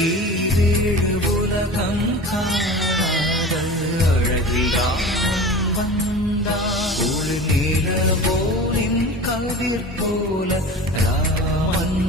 ஈரேழு உலகம் காணாத அழகில் ராமன் வந்தான். ஒரு நிலவோரின் கதிர் போல ராமன்